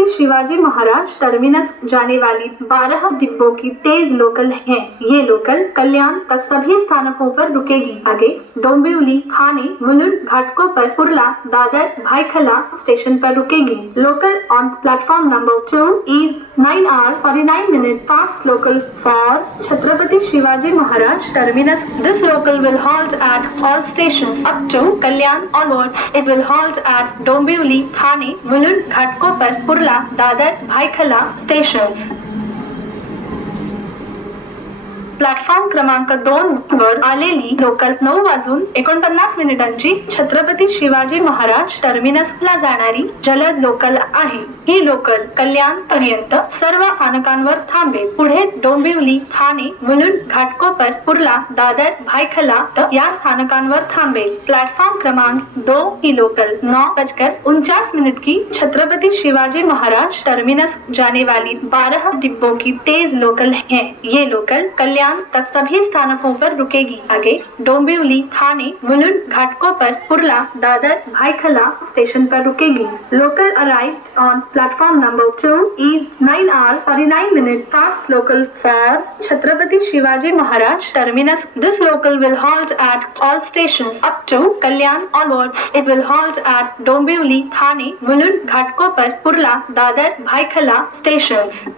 Chhatrapati Shivaji Maharaj terminus जाने वाली 12 डिब्बों की तेज लोकल है। ये लोकल कल्याण तक सभी स्थानकों पर रुकेगी। आगे डोंबिवली, थाने, मुलुंड, घाटकोपर, कुर्ला, दादर, भाईखला स्टेशन पर रुकेगी। Local on platform number 2 is 9 hours 49 minutes fast local for Chhatrapati Shivaji Maharaj terminus. This local will halt at all stations up to Kalyan onwards. It will halt at Dombivli, Thane, Mulund, Ghatkopar, Kurla, Dadar, Bhaikhala stations. Platform क्रमांक 2 वर आलेली local 9:49 Chhatrapati Shivaji Maharaj टर्मिनसला जाणारी जलद local आहे। ही local कल्याण पर्यंत सर्व स्थानकांवर थांबेल। पुढे डोंबिवली, ठाणे, मुलुंड, घाटकोपर, कुर्ला, दादर, भाईखला या स्थानकांवर थांबेल। प्लॅटफॉर्म क्रमांक 2 ही लोकल 9:49 की छत्रपति शिवाजी महाराज टर्मिनस जाने वाली 12 डिब्बों की तेज लोकल है। ये लोकल कल्याण तक सभी स्थानकों पर रुकेगी। आगे डोंबिवली, थाने, मुलुंड, घाटकोपर, कुर्ला, दादर, भाईखला स्टेशन पर रुकेगी। Local arrived on platform number 2 is 9 hours 49 minutes fast local for Chhatrapati Shivaji Maharaj terminus. This local will halt at all stations up to Kalyan onwards. It will halt at Dombivli, Thane, Mulund, Ghatkopar, Kurla, Dadar, Bhaikhala stations.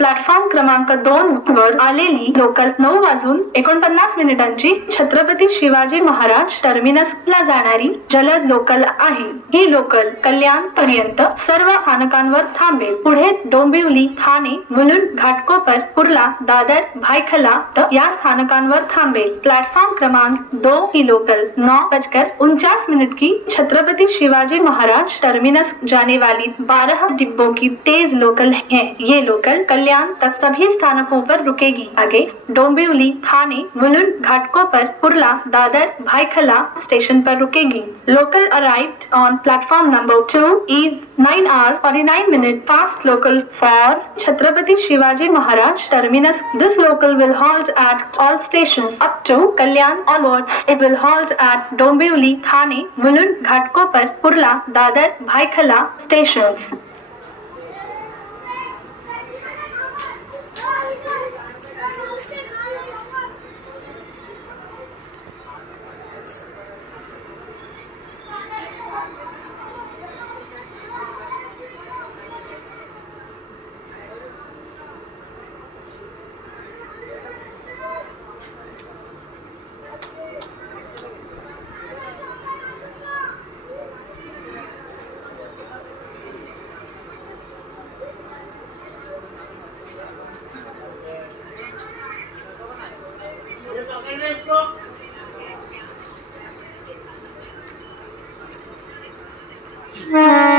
Platform क्रमांक 2 वर आलेली local 9:49 Chhatrapati Shivaji Maharaj टर्मिनसला जाणारी जलद local आहे। ही local कल्याण पर्यंत सर्व स्थानकांवर थांबेल। पुढे डोंबिवली, ठाणे, मुलुंड, घाटकोपर, कुर्ला, दादर, भाईखला या स्थानकांवर थांबेल। प्लॅटफॉर्म क्रमांक 2 ही लोकल 9:49 की छत्रपति शिवाजी महाराज टर्मिनस जाने वाली 12 डिब्बों की तेज लोकल है। ये लोकल कल्याण तक सभी स्थानकों पर रुकेगी। आगे डोंबिवली, थाने, मुलुंड, घाटकोपर, कुर्ला, दादर, भाईखला स्टेशन पर रुकेगी। Local arrived on platform number 2 is 9 hours 49 minutes fast local for Chhatrapati Shivaji Maharaj terminus. This local will halt at all stations up to Kalyan onwards. It will halt at Dombivli, Thane, Mulund, Ghatkopar, Kurla, Dadar, Bhaikhala stations. Yeah.